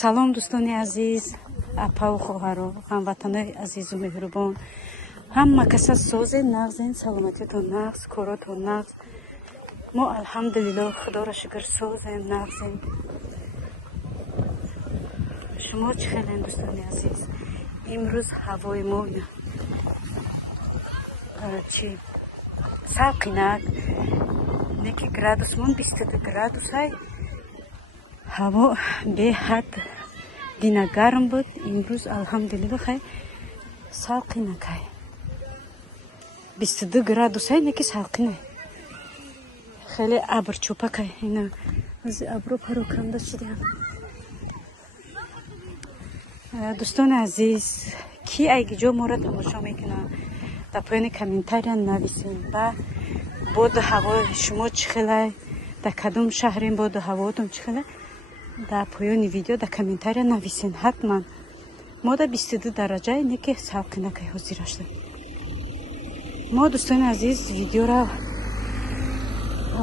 салом дӯстони азиз, апаву хоҳаро, ҳамватанои азизу меҳрубон. ҳама каса созен, нағзен, саломатиятон нағз, коротон нағз. мо алҳамдулиллоҳ, худоро шукр, созен, нағзен. шумо чӣ хелен дӯстони азиз? имрӯз ҳавои мо чӣ салқинак, неки градусмон 22 градусай. ҳаво беҳад дина гарм буд. имрӯз алҳамдулиллоҳ хай салқинакай. 22 градусай, неки салқинай. хеле абрчӯпакай. ина ози абру пароканда шидам. дӯстони азиз, ки айгиҷо моро тамошо мекунад, дар поёни комментария нависен. ва боду ҳавои шумо чӣ хелай, дар кадом шаҳрем боду ҳавоотон чӣ хелай, дар поёни видео дар комментария нависен. ҳатман мо дар 22 дараҷаи неки салқинакай ҳозир шуда. мо дӯстони азиз видеоро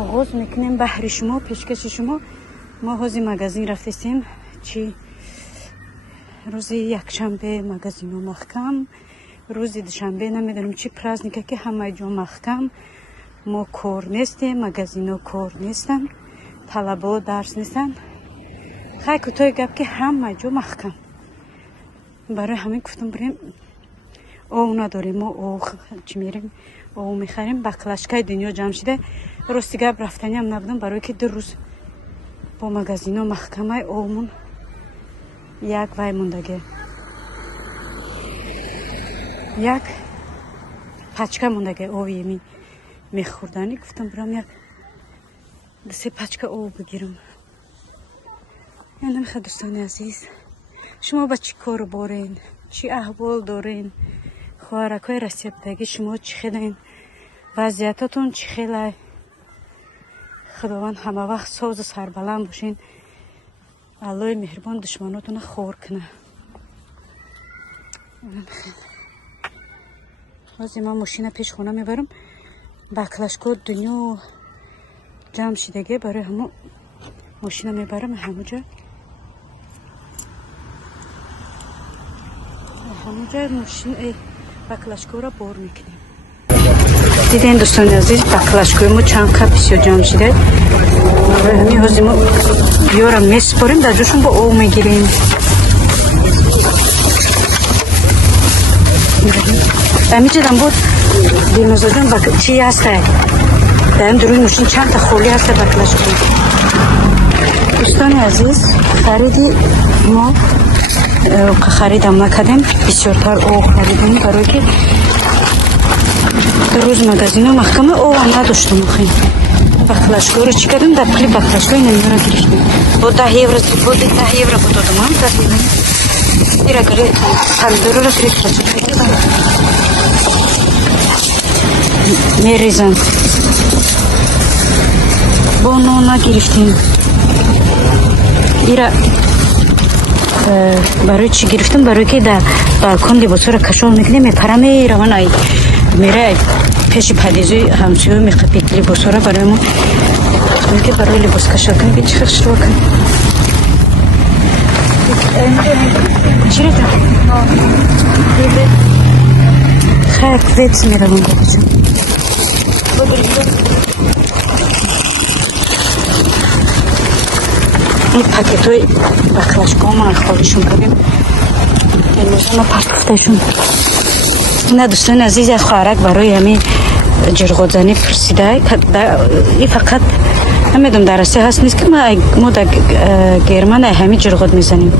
оғоз мекунем баҳри шумо, пешкаши шумо. мо ҳозир магазин рафтестем, чи рӯзи якшанбе магазино маҳкам, рӯзи душанбе намедонем чи праздника ки ҳамаи ҷо маҳкам. мо кор нестем, магазино кор нестан, талабо дарс нестан. хай кӯтоҳи гап ки ҳамаи ҷо маҳкам. барои ҳамин гуфтам бирем, ов надорем, мо ов чӣ мерем, ов мехарем. баклашкаи дунё ҷамъ шуда. рости гап рафтаниам набудам, барое ки 2 рӯз бо магазино маҳкамаи овмон як вай мондаге, як пачка мондаге ови еми мехӯрдани. гуфтам бирам як 2-3 пачка ов бигирам. намехоҳ дӯстони азиз, шумо ба чӣ кор борен, чӣ аҳвол дорен, хоҳаракҳои расиятдагӣ шумо чӣ хелен, вазъиятатон чӣ хелай. худованд ҳама вақт созу сарбаланд бошен. аллои меҳрубон душманотона хор куна. ҳозир ман мошина пеш хона мебарам. баклашко дунё ҷамъ шидаге, барои ҳамо мошина мебарам ҳамоҷа. ҳамоҷа мошина баклашкоро бор мекунем. диден дӯстони азиз, баклашкои мо чанд кап бисёр ҷамъ шида. барои ҳамин ҳозир мо биёрам месупорем, дар ҷошон бо ов мегирем. дамиҷадам буд бинозоҷон чи ҳастай. дар ин дуруи мошин чандта холӣ ҳаста баклашко. дӯстони азиз, хариди мо харидам накардем, бисёртар ов харидем, барое ки 2 рӯз магазино маҳкама ова надоштам. охин баклашкоро чӣ кардем, дар пули баклашкои намиёро гирифтем. бо 10 евро буд додам. 10 евро ира гири помидороро гирифтам. мерезам. бо нона гирифтем. ира барои чӣ гирифтам? барое ки дар балкон либосоро кашол мекунем, мепара мераван, ай мера пеши падезои ҳамсоё меқапед либосоро. барои мо ки барои либос кашол кунем ки чихел шуро кунем. хай квец мераван бобачон. ин пакетҳои баклашкоамон холишон кардем. имрӯза мо партофташон. ина дӯстони азиз, як хоҳарак барои ҳамин ҷирғодзанӣ пурсида. ин фақат намедонам дар Россия ҳаст нест ки мо дар Германия ҳамин ҷирғод мезанем.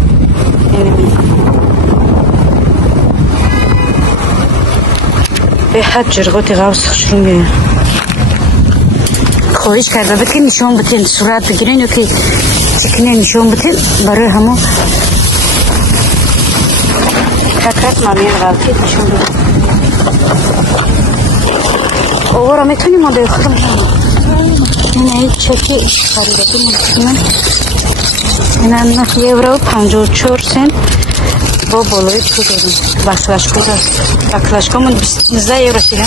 беҳад ҷирғоти ғавс хушрӯ меояд. хоҳиш карда буд ки нишон бутен, сурат бигирен ё ки чикне нишон бутен. барои ҳамо какрат мамен ғалти нишон бутен. овора метоним мо дохрам. ина чеки харидатӣ мекунам. ина 9 евро 54 сент бо болои пул додам. баклашкомон 19 евро шида.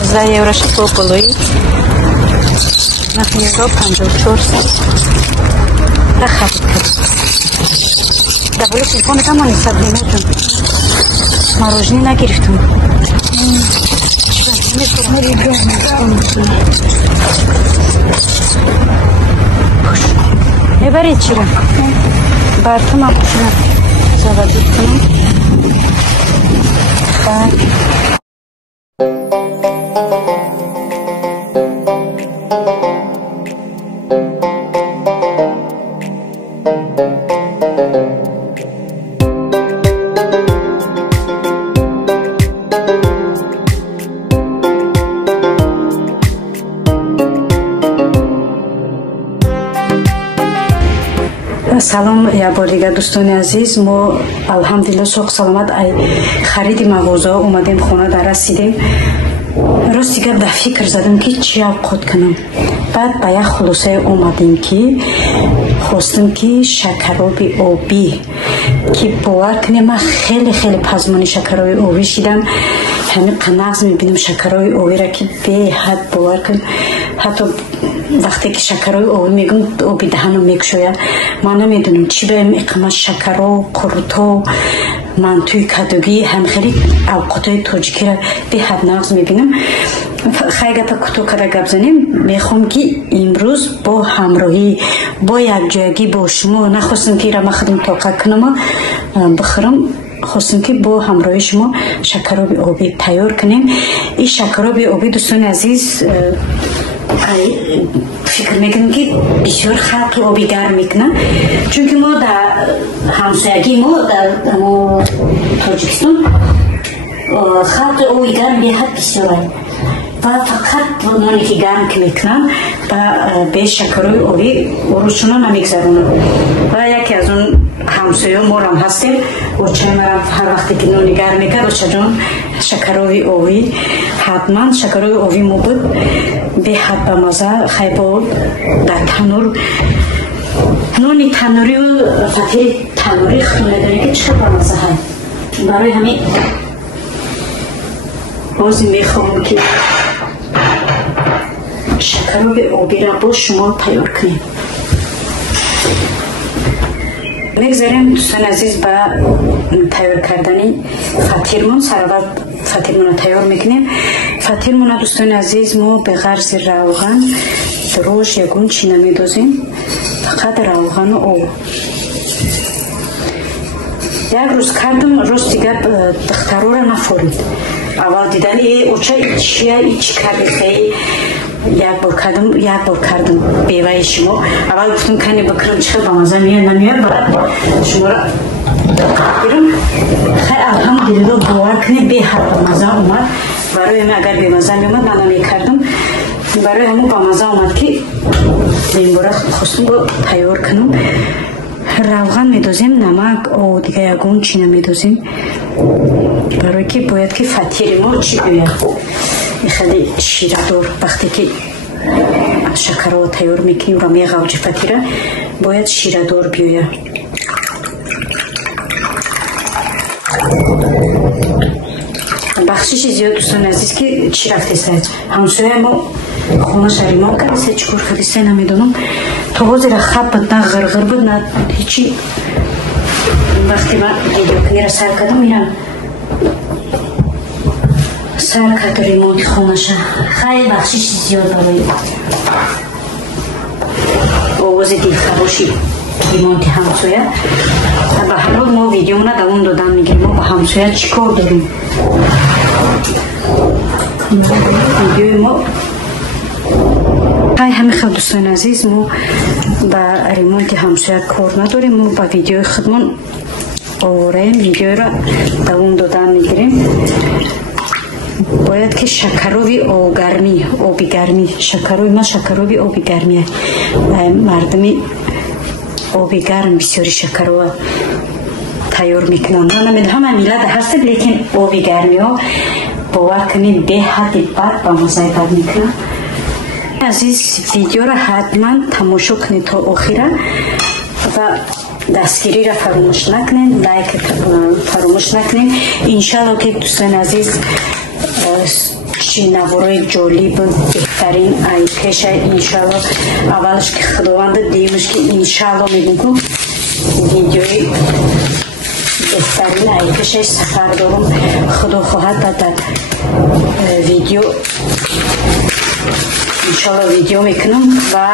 19 евро шид бо болои 9 евро 54 сент. خرید کردم. دوباره تلفونت هم نیست نمیتونم مروژنی نگرفتم. میبرید چی را؟ برتم هم پوشنم زوادید کنم. سلام یا بار دیگر دوستان عزیز، ما الحمدلله سوق سلامت خرید مغازه اومدیم خانه در رسیدیم. راست دیگر به فکر زدم که چی اوقات کنم. بعد به یک خلاصه اومدیم که خواستم که شکرابی آبی که باور کنیم من خیلی پزمانی شکرابی آبی شیدم. همین قناغز میبینم شکرابی آبی را که به حد باور کن. حتی وقتی که شکرابی آبی میگم آبی دهنم میکشوید. ما نمیدونم چی بهم اقامت شکراب قروتا منتوی کدوگی هم خیلی اوقاتای تاجیکی را به حد نغز میبینم. خیلی گپ کوتاه کرده گپ زنیم. میخوام که امروز با همراهی با یک جایگی با شما نخواستم که را من خودم طاقت کنم بخورم، خواستم که با همراهی شما شکراب آبی تیار کنیم. این شکراب آبی دوستان عزیز فکر میکنم که بسیار خلق آبی گرم میکنن، چون که ما در همسایگی ما در تاجیکستان خلق آبی گرم به حد بسیار و فقط اونانی که گرم که میکنن به شکرهای آبی روشونا نمیگذرونن. و یکی از اون همسایه ما هم هستیم و چه مرم هر وقتی که نونی گرم میکرد و چجان شکرهای آبی حتما شکرهای آبی ما بود به حد به مزه خیلی در تنور نونی تنوری و فتیر تنوری خونه داره که چه به مزه های. برای همین بازی میخوام که شکراب آبی را با شما تیار کنیم. میگذاریم دوستان عزیز به تیار کردنی فطیرمون. سر اول فطیرمون تیار میکنیم. فطیرمون دوستان عزیز ما به غرض روغن دروش یگون چینه میدازیم. فقط روغن و آب. یک روز کردم روز دیگر دخترو را نفورید. اول دیدن اوچه چیه چی کردی خیلی یک بار کردم بیوه شما. اول گفتم کنی بکرم چه با مزه میاد نمیاد برای شما را بیرم. خیلی الحمدلله باور کنی به حد با مزه اومد. برای همه اگر به مزه میامد من نمی کردم. برای همه با مزه اومد که این باره خواستم با تیار کنم. روغن میدازیم، نمک و دیگه یگون چینه میدازیم برای که باید که فطیر ما چی بیاید خیلی شیره دار. وقتی که شکر رو تیار میکنیم و میغوج فطیره باید شیره دار بیاید. بخشش زیاد دوستان عزیز که چی رفته ساید همسایه ما خونه شریما کرده سه چکور خریسته نمیدونم تا بازی را خب بود نه غرغر بود نه هیچی. وقتی من ویدیو را سر کردم میرم سر کرد ریمونت خونه شد. خیلی بخشش زیاد برای آواز دیل خراشی ریمونت همسایه. به هر حال ما ویدیو نه دوام دادم میگیم ما با همسایه چی کار داریم. ویدیو ما همه خیلی دوستان عزیز ما با ریمونت همسایه کار نداریم. ما با ویدیو خودمون آوریم ویدیو را دوام دادن میگیریم. باید که شکروی آبی گرمی شکروی ما شکروی آبی گرمیه. مردمی آبی گرم بسیاری شکرو تیار میکنن. من نمیدونم همه میلت هست لیکن آبی گرمی ها باور کنید به حد بد با مزه بد میکنن. عزیز ویدیو را حتما تماشا کنید تا آخره و دستگیری را فراموش نکنید، لایک فراموش نکنید. انشالله که دوستان عزیز چی نوارای جالب بهترین ای پیشه انشالله اولش که خداوند دیمش که انشالله میگم ویدیوی بهترین ای پیشه سفر دارم خدا خواهد در ویدیو انشالله ویدیو میکنم و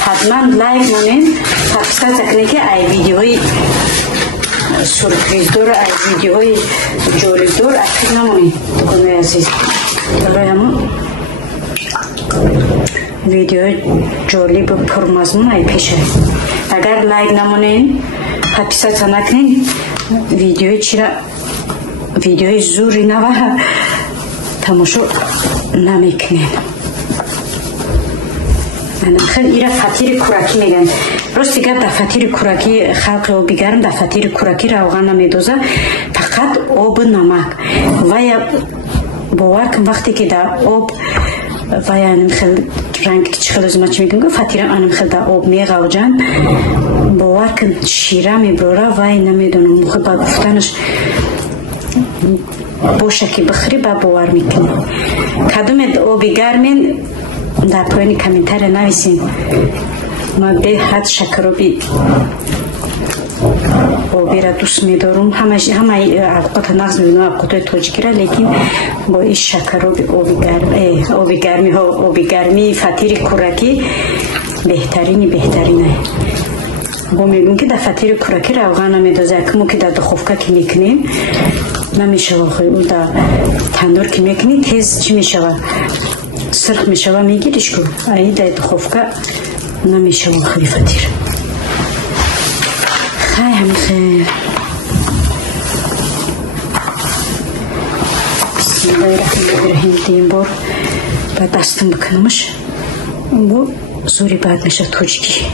حتما لایک مونین حقیقت زکنه که ای ویدیوی سورپریز دور ای ویدیوی جالب دور اکید نمونین دکانوی عزیز برای همون ویدیو جالب پرمضمون ای پیشه اگر لایک نمونین حقیقت نکنین ویدیوی زوری نوه تماشا نمیکنین خیلی ایره فطیر کورکی میگن راست دیگر در فطیر کورکی خلق آبی گرم در فطیر کورکی روغن نمیدوزه فقط آب نمک و یا باور کن وقتی که در آب و یا خیلی رنگ که خیلی زمان چی میگن فطیرم انم خیلی در آب میغوجن باور کن شیره میبروره و یا نمیدونم مخی با گفتنش باشه که بخری با باور میکنی کدوم آبی گرمین در پایین کامنتر نویسین ما به حد شکرابی آبی را دوست میدارم همه اوقات نغز میبینم اوقات تاجیکی را لیکن با این شکرابی آبی گرمی فطیر کورکی بهترینه با میگم که در فطیر کورکی روغن نمیدازه اکمو که در دخوفکه که میکنیم نمیشه واقعی او در تندور که میکنی تیز چی میشه سرخ میشه و میگیریش کن ای در دخوفکه نمیشه واقعی فطیر خیلی بسم الله الرحمن الرحیم دیم بار با دستم بکنمش بو زوری بعد میشه توجگی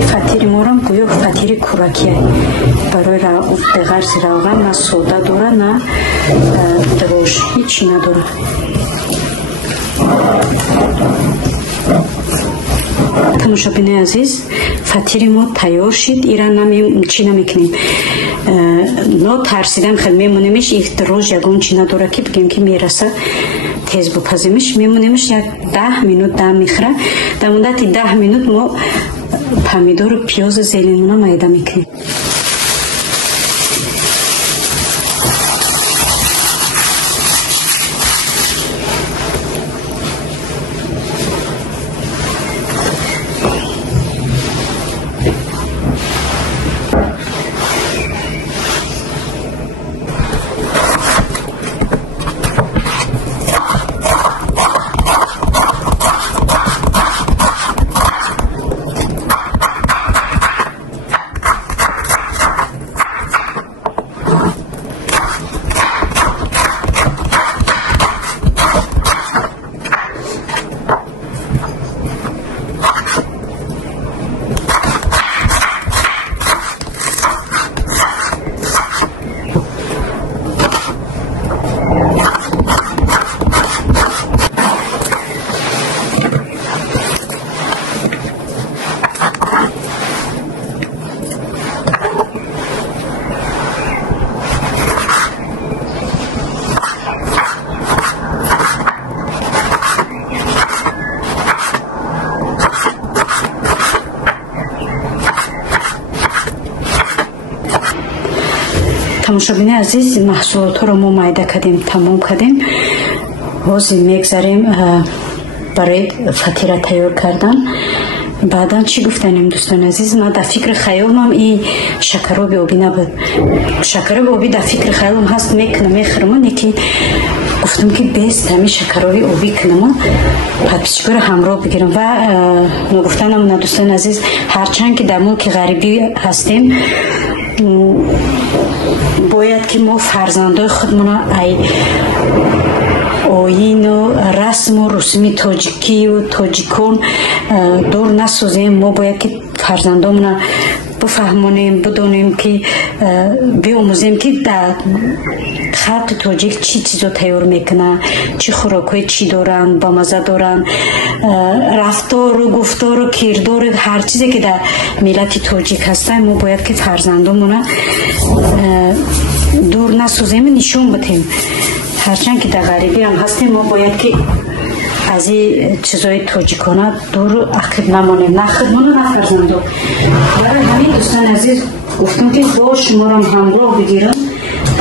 فطیر مورم گویا فطیر کورکیه برای دغرز روغن نه سودا داره نه دواش هیچی نداره تماشابین عزیز فطیر ما تیار شد ایران چی نمیکنیم نا ترسیدم خیلی میمونیمش یک روز یکون چی نداره که بگیم که میرسه تیز بپزیمش میمونیمش یک 10 مینوت دم میخوره در مدت 10 مینوت ما پمیدور و پیاز زیلینونا مایده میکنیم تماشابین عزیز محصولات ها رو ما مایده کردیم تمام کردیم حاضر میگذاریم برای فطیره تیار کردن بعدا چی گفتنیم دوستان عزیز من در فکر خیالم این شکرابی آبی نبود شکرابی آبی در فکر خیالم هست میکنم میخرم یکی گفتم که بیست همین شکرابی آبی کنم پدپیچگاه رو همراه بگیرم و نگفتنم دوستان عزیز هرچند که در ملک غریبی هستیم باید که ما فرزندای خودمون ای آیین و رسم و رسوم تاجیکی و تاجیکون دور نسازیم ما باید که فرزندامون بفهمونیم بدونیم که بیاموزیم که در خلق تاجیک چی چیزا تیار میکنه، چی خوراکای چی دارن، با مزه دارن، رفتار و گفتار و کردار هر چیزی که در ملت تاجیک هسته ما باید که فرزندامونه دور نسازیم نشون بدیم. هرچند که در غریبی هم هستیم ما باید که از این چیزای تاجیکانه دور عقب نمانیم، نه خودمون نه فرزندان. برای همین دوستان عزیز گفتم که با شما را همراه بگیرم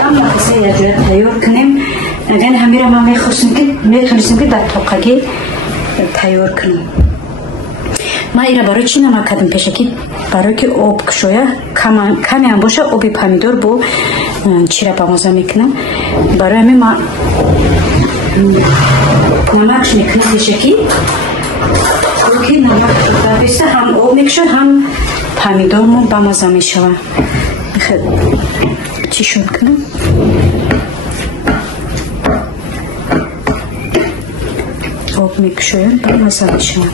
هم مقصه یک جای تیار کنیم. اگر همین را ما میتونستیم که در طاقگی تیار کنیم. ما ایره برای چی نمک کردم پیشه که برای که آب کشویه کمی هم باشه آب پمیدور با چی را بمازه میکنم. برای همین ما نمکش میکنم پیشه که نمک بیسته هم آب میکشه هم پمیدور ما بمازه میشوه. خیلی چی شد کنم آب میکشویم بمازه میشوه.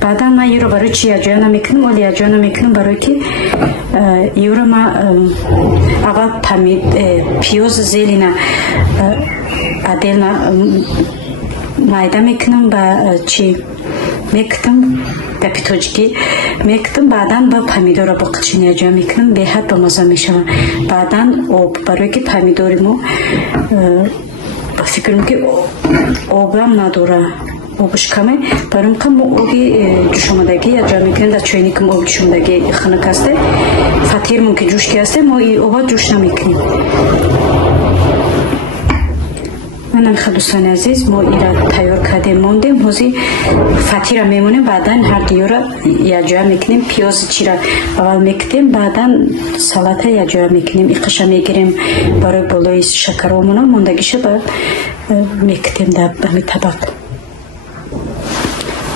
بعدا من یه رو برای چی اجایا نمیکنم ولی اجایا نمیکنم برای که یه رو من اول پیاز زیلینه عدل مایده میکنم با چی میکتم در پیتاجگی میکتم بعدا با پمیدور با قچینی اجایا میکنم به حد با مزه میشم. بعدا آب برای که پمیدوری ما فکرم که آبم نداره آبش کمه برام کم آبی جوش آمدگی یا جا میکنیم در چاینیکم آب جوش آمدگی خنک هسته فطیرمون که جوش که هسته ما این آبا جوش نمیکنیم. منم دوستان عزیز ما این را تیار کردیم موندیم حوزی فطیر میمونیم بعدا هر دیو را یا جا میکنیم. پیاز چی را اول میکنیم بعدا سالته یا جا میکنیم. این قشا میگیریم برای بالای شکرامونا موندگیش با میکنیم در همی طبق.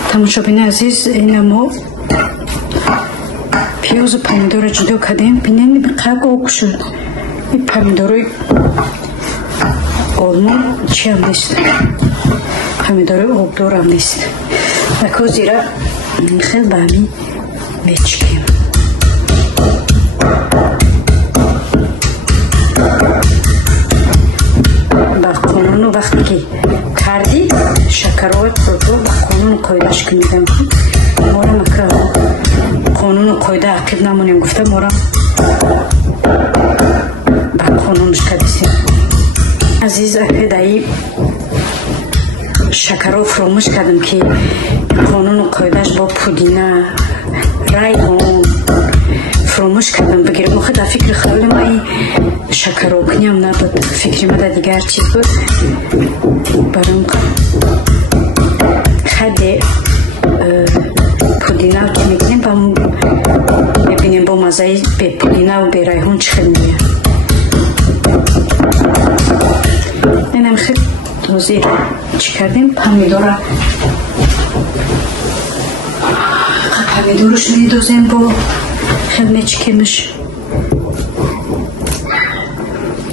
تماشابین عزیز این ما پیاز و پمیدور جدا کردیم. بینید قرق آب شد. این پمیدوری آلمان چی هم نیست، پمیدوری آبدار هم نیست. اکو زیرا خیلی به همین میچکیم. با قانون وقتی که کردی شکرهای پروتو با قانون قایدش کنیدم ما را مکرم قانون قایده عقیب نمونیم گفته ما را با قانونش کردیسیم. عزیز اپیدایی شکرها فراموش کردم که قانون قایدش با پودینه ریحان فراموش کردم بگیرم. آخه در فکر خیلی ما این شکر و کنیم نبود. فکر ما در دیگر چیز بود برام خیلی پودینه که میکنیم ببینیم با مزه به پودینه و به ریحان چی خیلی میاد. اینم خیلی توضیح چی کردیم پمیدور پمیدورش میدوزیم با خیلی میچکیمش.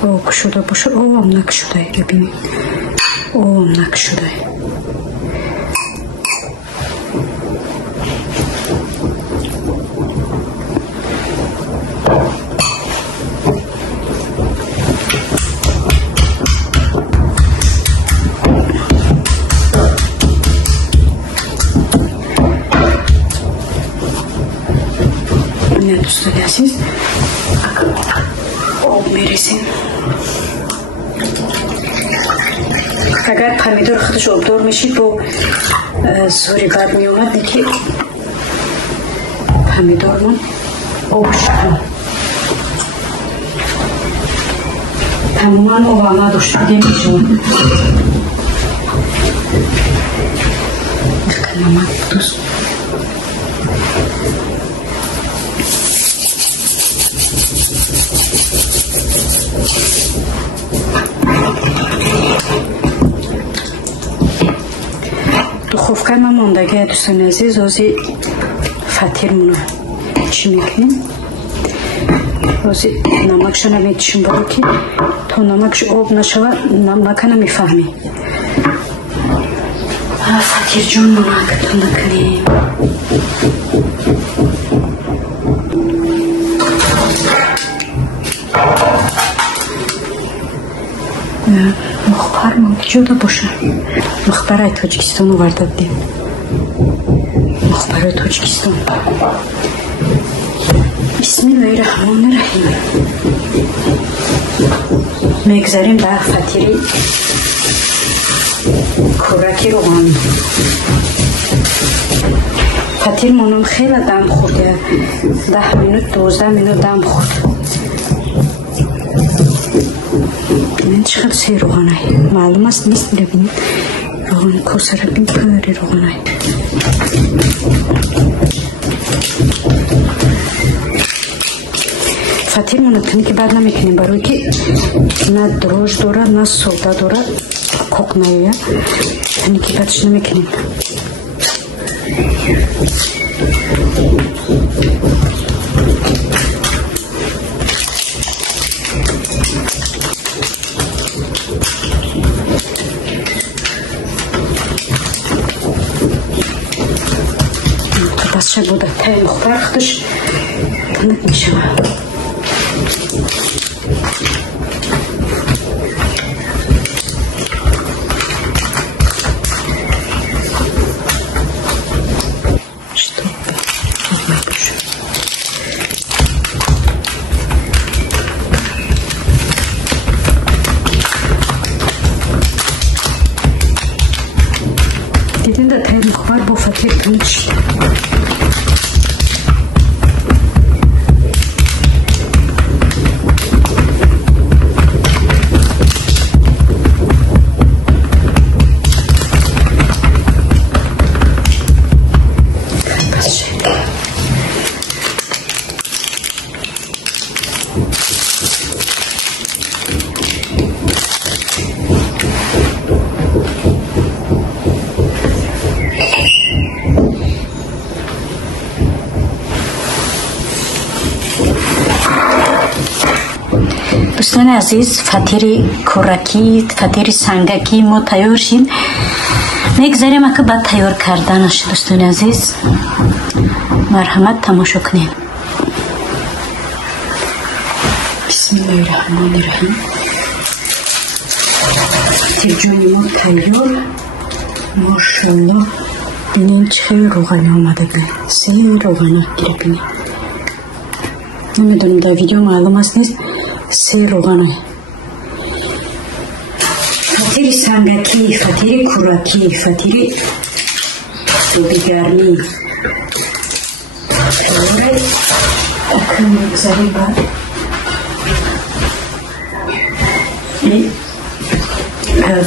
او کشوده باشه او هم نکشوده ببینید او هم نکشوده. دوستان عزیز آب میریزیم. اگر پمیدور خودش آبدار میشید با زوری بد میومد که پمیدورمون آب شد تماما آب نداشت بودیم میشون نمک دوست دخوفکر ما موندگه دوستان عزیز آزی فطیرمونو چی میکنیم آزی نمکش نمیتشیم برو که تا نمکش آب نشوه نمک نمیفهمی. فطیر جون نمک تو نکنیم مخبر موجود باشه. مخبر تاجیکستان آورده بودیم. مخبر تاجیکستان. بسم الله الرحمن الرحیم. میگذاریم به فطیری کورکی روغانی. فطیر مونم خیلی دم خورده. 10 minut 12 minut دم خورد. این چقدر سی روغانه معلوم است نیست. ببینید روغان کوسه را بین پری روغانه. فطیر مونم کنی که بعد نمیکنیم برای که نه دروش داره نه سودا داره کوک نیویه. کنی که بعدش نمیکنیم. دستش بوده تای مخبر خودش تنک میشه. دیدین ده تای مخبر با فطیر تنک شد. دوستان عزیز فطیر کورکی فطیر سنگکی ما تیار شد. میگذاریم که بعد تیار کردنش. دوستان عزیز مرحمت تماشا کنیم. بسم الله الرحمن الرحیم. فطیر جوی ما تیار. ماشاءالله بینین چه روغنی آمده بینید. 3 روغنی گیره بینید. نمیدونم در ویدیو معلوم است نیست. 3 روغنه. فطیر سنگکی، فطیر کورکی، فطیر دوبیگرمی. شوره اکن میگذاری با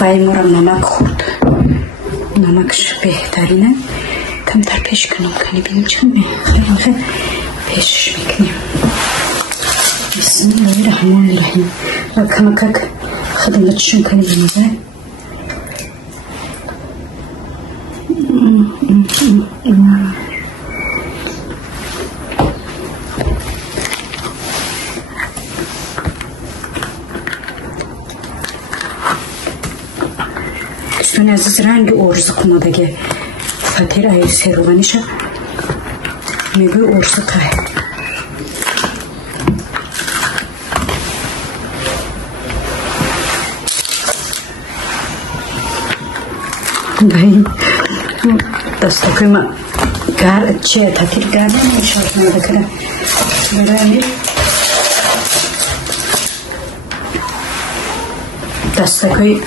وی مورم نمک خورد. نمکش بهترینه. کمتر پیش کنم کنی بینیم چند خیلی پیشش میکنیم. بسم الله الرحمن الرحیم. کمکک خدمتشون کنیم بینیده. دوستان عزیز رنگ ارزق اومدگه فطیر ای 3 روغنیشه میگوی ارزقه. باید دستاکی ما چه تطیر گرده میشارت نمیده کنه برای دستاکی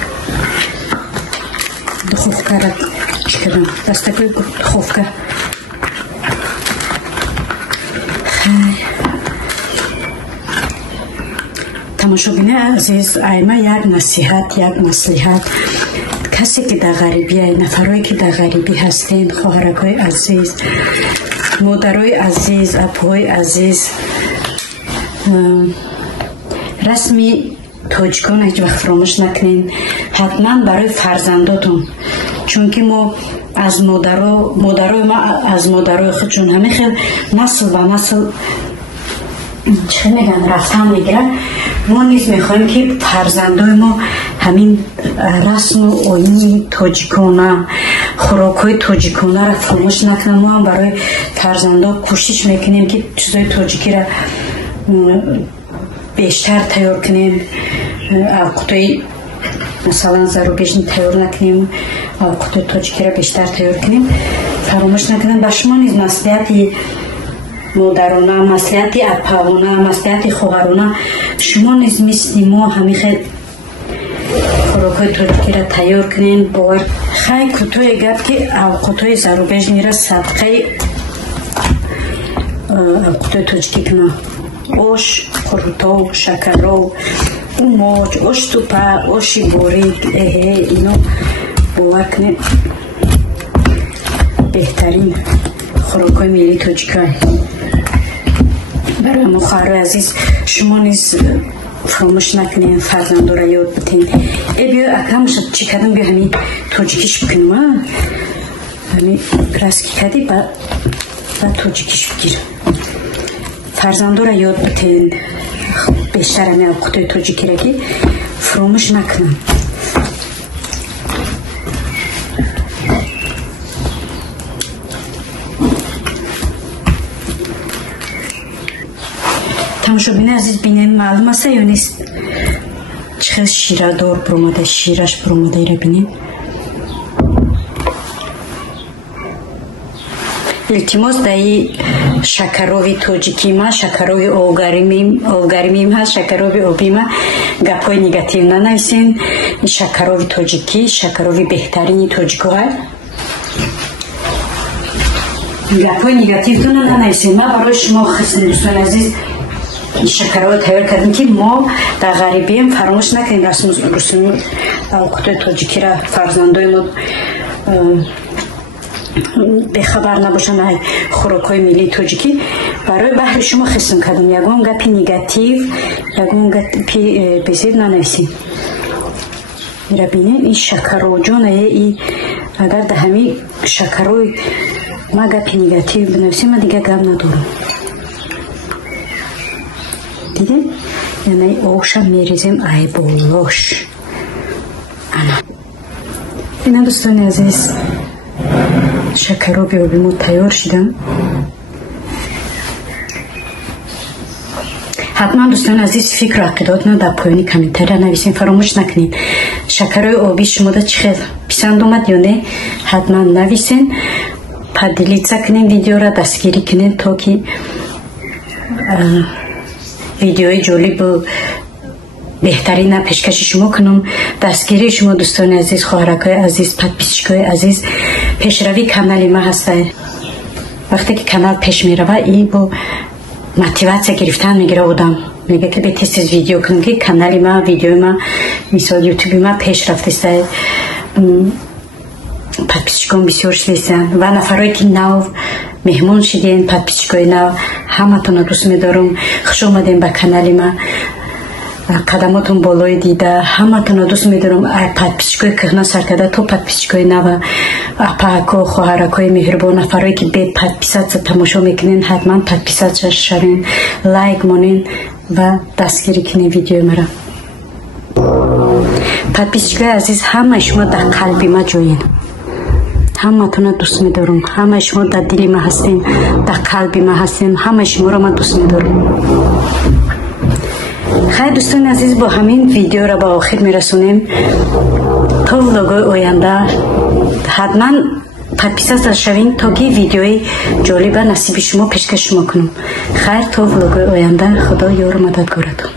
دخوفکه را چکرم. دستاکی دخوفکه تماشا بینه عزیز ایمه یک نصیحت یک مصلحت. کسی که در غریبی های نفرهایی که در غریبی هستین خواهرکای عزیز مادرای عزیز اپوهای عزیز رسمی تاجیکان هیچ وقت فراموش نکنین. حتما برای فرزنداتون چون که ما از مادرای ما از مادرای خودشون همه خیلی نسل و نسل چه میگن رفتن میگیرن. ما نیز میخوایم که فرزندای ما همین رسم و آیین تاجیکانه خوراکای تاجیکانه را فراموش نکنن. ما هم برای فرزندا کوشش میکنیم که چیزای تاجیکی را بیشتر تیار کنیم. اوقاتای مثلا зарубежні تайёр накунем, алқути тоҷикиро бештар тайёр кунем. Фаромӯш накунем ба шумо низ маслиҳати модарона, маслиҳати апаона, маслиҳати хоҳарона, шумо низ мисли мо ҳамихел хӯрокҳои тоҷикиро тайёр кунем. Бовар хай кӯтоҳи гап ки алқутҳои зарубежниро сабқаи алқутҳои тоҷикӣ кунам. Ош хурутов, шакаров, умоҷ, ош тупа, оши борик, ино бовар кунем беҳтарин хӯрокҳои миллии тоҷика. барои мо хоҳарои азиз, шумо низ фаромӯш накунем, фарзандора ёд битен. Биё акам чӣ кардам, биё ҳамин тоҷикиш бикунам. ҳамин раски кардӣ ба тоҷикиш бигир. Фарзандора ёд битен бештар ҳамин овқатҳои тоҷикиро ки фаромӯш накунам. тамошобини азиз бинем, маълум аст ё нест чӣ хел ширадор биромада, шираш биромада. ира бинем. илтимос даи шакарови тоҷикима, шакарови овгаримим ҳаст, шакарови обима гапҳои негатив нанависен. шакарови тоҷикӣ, шакарови беҳтарини тоҷикоҳа, гапҳои негативтона нанависен. ман барои шумо хисни дӯстони азиз шакароҳо тайёр кардем ки мо дар ғарибием фаромӯш накунем расму русуми овқатҳои тоҷикиро. фарзандои мо бехабар набошанд ай хӯрокҳои миллии тоҷикӣ. барои баҳри шумо хисм кардам, ягон гапи негатив, ягон гапи безид нанависем. ира бинем ин шакароҷона и агар дар ҳамин шакарои ма гапи негатив бинависем, ма дигар гап надорам. дидем? яъне оша мерезем ай болош. ана ина дӯстони азиз, шакароби обимо тайёр шудам. ҳатман дӯстони азиз фикру ақидотно дар поёни комментария нависем. фаромӯш накунед шакарои оби шумода чӣ хел писанд омад ё не, ҳатман нависен. падилитса кунем видеоро, дастгирӣ кунем то ки видеои ҷолибу беҳтарина пешкаши шумо кунам. дастгирии шумо дӯстони азиз, хоҳаракҳои азиз, подписчикои азиз, пешрави канали ма ҳастад. вақте ки канал пеш мерава, и бо мотивация гирифтан мегира одам, мега ки тез видео кунам ки канали ма, видеои ма, мисол ютуби ма пеш рафтаистад. подписчикон бисёр шудестанд ва нафарои ки нав меҳмон шуден, подписчикои нав, ҳаматонро дӯст медорам. хуш омадем ба канали ма. қадамотон болои дида, ҳаматонро дӯст медорам. подписчикои кӯҳна саркарда то подписчикои нава, апаҳако, хоҳаракои меҳрубон, нафарои ки бе подписатсия тамошо мекунен, ҳатман подписатсия шавен, лайк монен ва дастгирӣ кунен видеои мара. подписчикои азиз, ҳамаи шумо дар қалби ма ҷоен. ҳаматонро дӯст медорам. ҳамаи шумо дар дили ма ҳастем, дар қалби ма ҳастем. ҳамаи шуморо ман дӯст медорам. хайр дӯстони азиз, бо ҳамин видеоро ба охир мерасонем. то влогои оянда ҳатман подписатсия шавин, то ки видеои ҷолиба насиби шумо пешкаш шумо кунам. хайр, то влогои оянда. худо ёру мададгоратон.